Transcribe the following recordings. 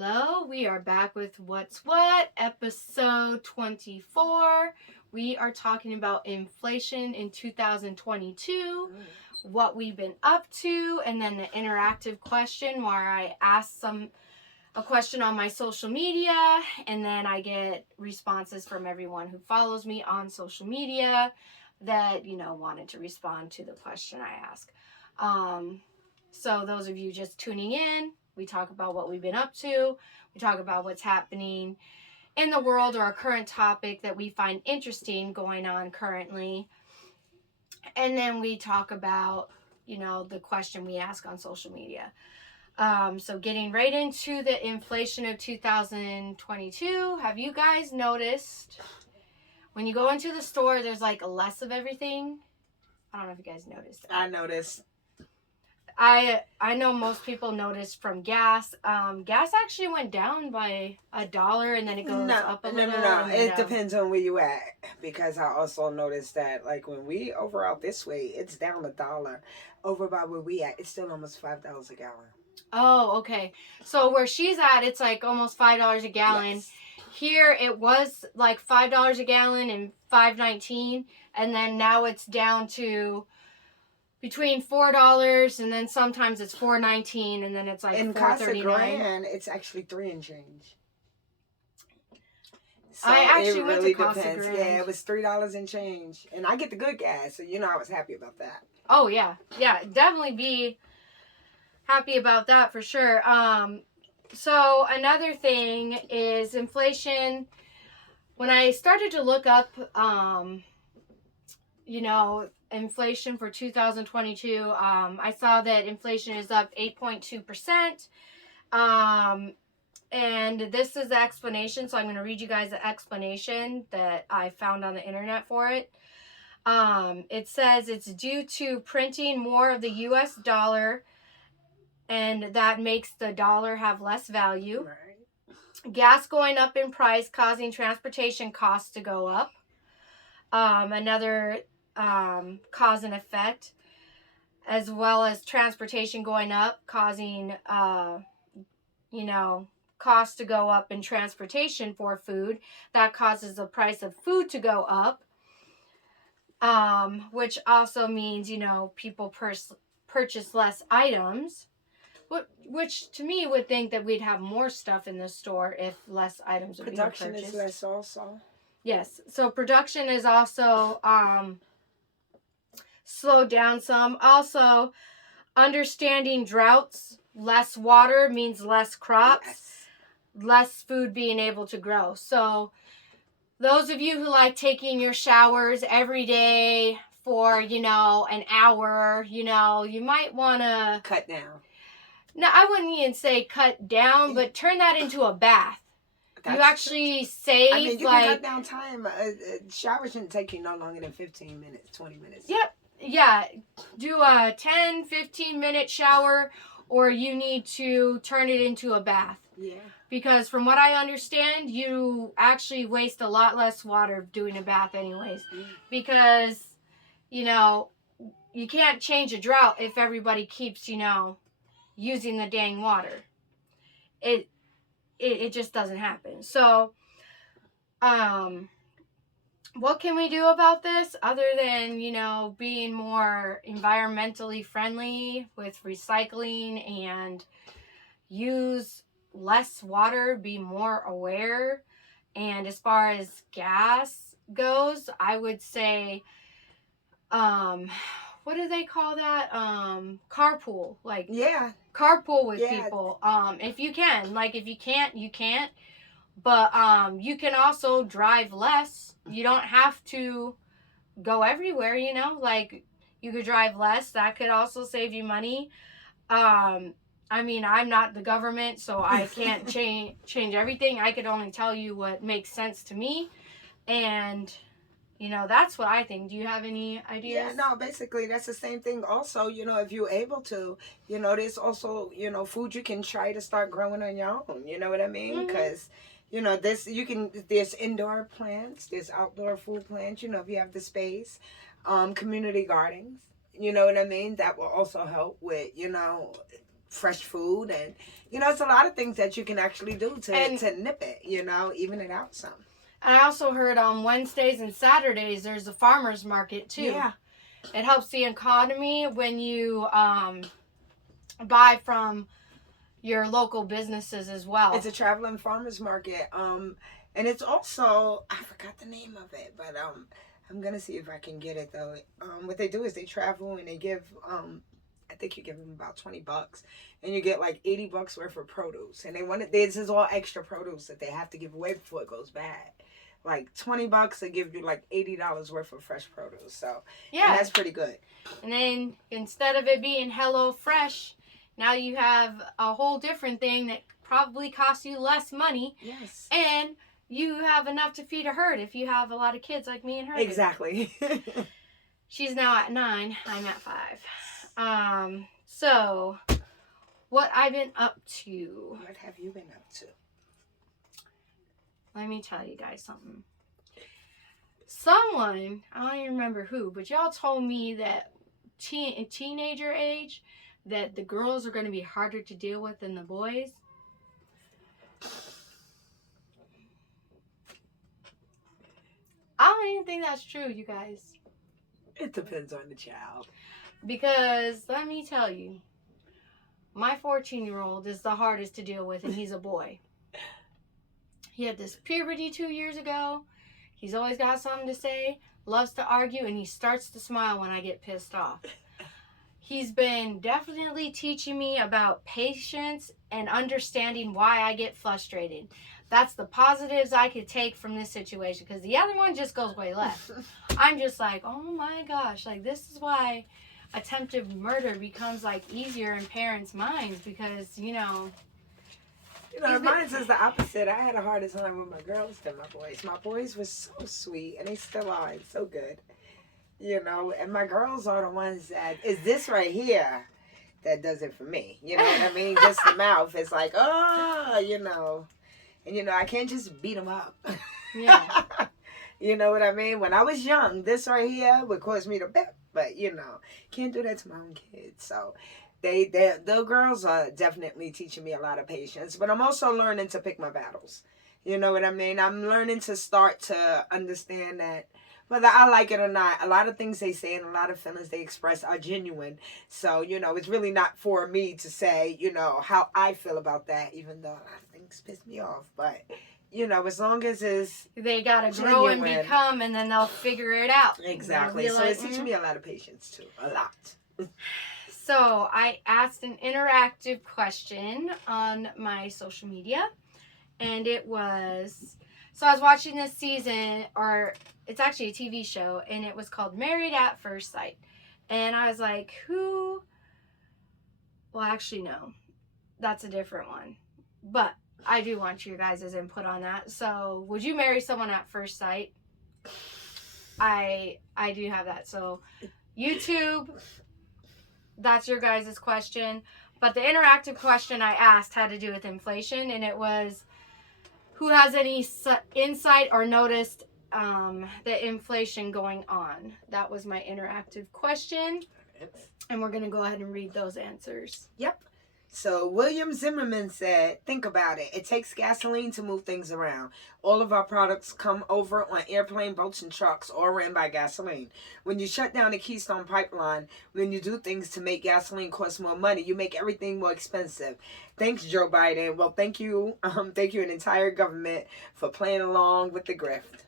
Hello, we are back with What's What, episode 24. We are talking about inflation in 2022, what we've been up to, and then the interactive question where I ask a question on my social media, and then I get responses from everyone who follows me on social media that, wanted to respond to the question I ask. So those of you just tuning in, we talk about what we've been up to. We talk about what's happening in the world or a current topic that we find interesting going on currently. And then we talk about, the question we ask on social media. So getting right into the inflation of 2022, have you guys noticed when you go into the store, there's like less of everything? I don't know if you guys noticed that. I noticed. I know most people noticed from gas. Gas actually went down by $1 and then it goes up a little. No. It depends on where you at, because I also noticed that like when we over out this way, it's down $1. Over by where we at, it's still almost $5 a gallon. Oh, okay. So where she's at, it's like almost $5 a gallon. Yes. Here it was like $5 a gallon and $5.19, and then now it's down to between $4 and then sometimes it's $4.19 and then it's like in $4.39. Grand, it's actually $3 and change. So I actually went to depends. Casa Grande. Yeah, it was $3 and change, and I get the good gas, so I was happy about that. Oh yeah, definitely be happy about that for sure. So another thing is inflation. When I started to look up, inflation for 2022, I saw that inflation is up 8.2%. And this is the explanation, so I'm going to read you guys the explanation that I found on the internet for it. It says it's due to printing more of the US dollar, and that makes the dollar have less value. Right. Gas going up in price, causing transportation costs to go up. Another cause and effect, as well as transportation going up, causing costs to go up in transportation for food. That causes the price of food to go up, which also means people purchase less items, which to me would think that we'd have more stuff in the store if less items would be purchased. Production is less also. Yes, so production is also slowed down some. Also, understanding droughts, less water means less crops, Yes. less food being able to grow. So those of you who like taking your showers every day for, an hour, you might want to cut down. No, I wouldn't even say cut down, but turn that into a bath. You actually save, you can cut down time. Shower shouldn't take you no longer than 15 minutes, 20 minutes. Yep. Yeah. Do a 10, 15-minute shower, or you need to turn it into a bath. Yeah. Because from what I understand, you actually waste a lot less water doing a bath anyways. Because, you can't change a drought if everybody keeps, using the dang water. It just doesn't happen. So, what can we do about this other than, being more environmentally friendly with recycling and use less water, be more aware? And as far as gas goes, I would say, what do they call that? Carpool. Carpool with people. If you can. If you can't, you can't. But you can also drive less. You don't have to go everywhere, you could drive less. That could also save you money. I'm not the government, so I can't change everything. I could only tell you what makes sense to me. And that's what I think. Do you have any ideas? Yeah, no, basically that's the same thing also, if you're able to, there's also, food you can try to start growing on your own, you know what I mean? Because, there's indoor plants, there's outdoor food plants, if you have the space, community gardens, you know what I mean? That will also help with, fresh food, and it's a lot of things that you can actually do And- to nip it, even it out some. I also heard on Wednesdays and Saturdays there's a farmer's market too. Yeah. It helps the economy when you buy from your local businesses as well. It's a traveling farmers market. And it's also, I forgot the name of it, but I'm gonna see if I can get it though. What they do is they travel and they give I think you give them about $20, and you get like $80 worth of produce. And this is all extra produce that they have to give away before it goes bad. Like $20, they give you like $80 worth of fresh produce. So yeah, and that's pretty good. And then instead of it being Hello Fresh, now you have a whole different thing that probably costs you less money. Yes. And you have enough to feed a herd if you have a lot of kids like me and her. Exactly. She's now at 9. I'm at 5. So what I've been up to. What have you been up to? Let me tell you guys something. Someone, I don't even remember who, but y'all told me that in teenager age, that the girls are going to be harder to deal with than the boys. I don't even think that's true, you guys. It depends on the child. Because, let me tell you, my 14-year-old is the hardest to deal with, and he's a boy. He had this puberty 2 years ago. He's always got something to say, loves to argue, and he starts to smile when I get pissed off. He's been definitely teaching me about patience and understanding why I get frustrated. That's the positives I could take from this situation, because the other one just goes way left. I'm just like, oh my gosh, like this is why attempted murder becomes like easier in parents' minds, because mine is the opposite. I had a harder time with my girls than my boys. My boys were so sweet, and they still are, and so good. And my girls are the ones that, is this right here that does it for me. You know what I mean? Just the mouth. It's like, oh, and I can't just beat them up. Yeah. You know what I mean? When I was young, this right here would cause me to bip, but can't do that to my own kids. So the girls are definitely teaching me a lot of patience, but I'm also learning to pick my battles. You know what I mean? I'm learning to start to understand that whether I like it or not, a lot of things they say and a lot of feelings they express are genuine. So, it's really not for me to say, how I feel about that, even though a lot of things piss me off. But, as long as it's they got to grow and genuine. become, and then they'll figure it out. Exactly. So it's teaching me a lot of patience, too. A lot. So I asked an interactive question on my social media, and it was... So I was watching this season, or it's actually a TV show, and it was called Married at First Sight. And I was like, who... Well, actually, no. That's a different one. But I do want your guys' input on that. So, would you marry someone at first sight? I do have that. So, YouTube, that's your guys' question. But the interactive question I asked had to do with inflation, and it was... Who has any insight or noticed the inflation going on? That was my interactive question. And we're going to go ahead and read those answers. Yep. So William Zimmerman said, think about it. It takes gasoline to move things around. All of our products come over on airplane, boats, and trucks, all ran by gasoline. When you shut down the Keystone Pipeline, when you do things to make gasoline cost more money, you make everything more expensive. Thanks, Joe Biden. Well, thank you an entire government for playing along with the grift.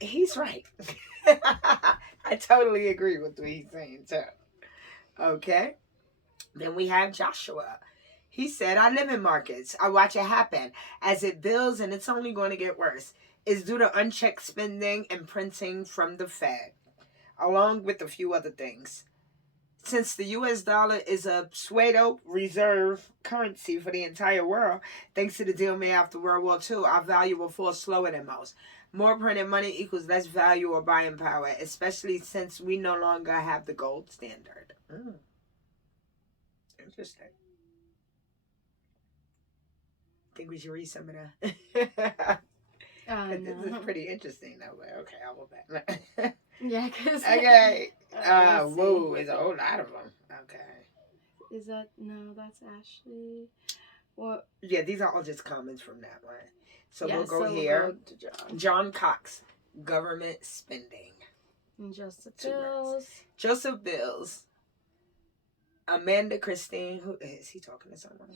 He's right. I totally agree with what he's saying, too. Okay. Then we have Joshua. He said, I live in markets. I watch it happen as it builds, and it's only going to get worse. It's due to unchecked spending and printing from the Fed, along with a few other things. Since the U.S. dollar is a pseudo reserve currency for the entire world, thanks to the deal made after World War II, our value will fall slower than most. More printed money equals less value or buying power, especially since we no longer have the gold standard. Interesting. I think we should read some of that. This is pretty interesting, though. Okay, I'll go back. Yeah, because... Okay. Whoa, there's a whole lot of them. Okay. Is that no? That's Ashley. What? Yeah, these are all just comments from that one. So Yeah, we'll go so here. We'll go to John. John Cox, government spending. And Joseph 2 words. Bills. Joseph Bills. Amanda Christine, who is he talking to someone?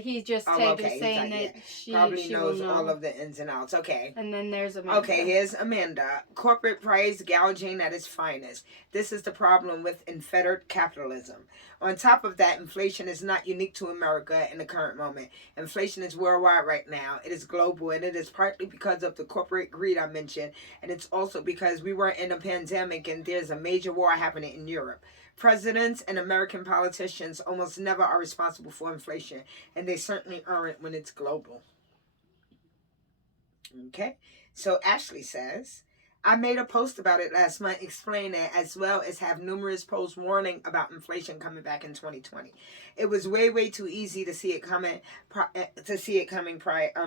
He just tagged her saying that she probably knows will know. all of the ins and outs. Okay. And then there's Amanda. Okay, here's Amanda. Corporate price gouging at its finest. This is the problem with unfettered capitalism. On top of that, inflation is not unique to America in the current moment. Inflation is worldwide right now. It is global, and it is partly because of the corporate greed I mentioned, and it's also because we were in a pandemic and there's a major war happening in Europe. Presidents and American politicians almost never are responsible for inflation, and they certainly aren't when it's global. Okay, so Ashley says, I made a post about it last month explaining it, as well as have numerous posts warning about inflation coming back in 2020. It was way too easy to see it coming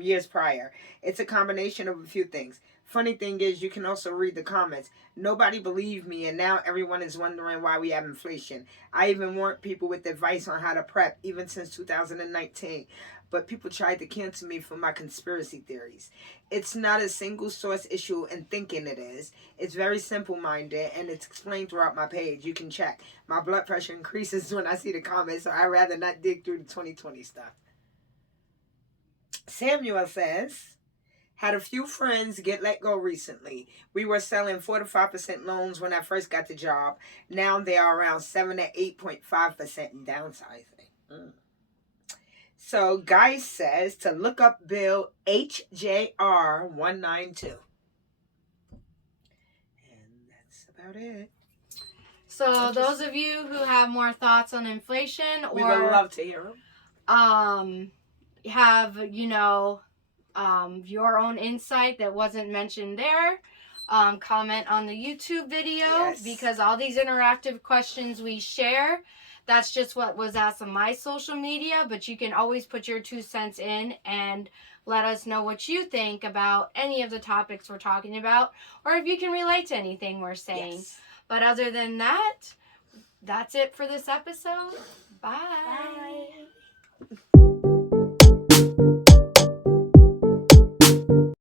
years prior. It's a combination of a few things. Funny thing is, you can also read the comments. Nobody believed me, and now everyone is wondering why we have inflation. I even warned people with advice on how to prep, even since 2019. But people tried to cancel me for my conspiracy theories. It's not a single source issue in thinking it is. It's very simple-minded, and it's explained throughout my page. You can check. My blood pressure increases when I see the comments, so I'd rather not dig through the 2020 stuff. Samuel says, had a few friends get let go recently. We were selling 4 to 5% loans when I first got the job. Now they are around 7 to 8.5% in downsizing. So Guy says to look up Bill HJR 192. And that's about it. So those of you who have more thoughts on inflation, we would love to hear them. Have your own insight that wasn't mentioned there, comment on the YouTube video, because all these interactive questions we share, that's just what was asked on my social media, but you can always put your 2 cents in and let us know what you think about any of the topics we're talking about, or if you can relate to anything we're saying. Yes. But other than that, that's it for this episode. Bye. Bye.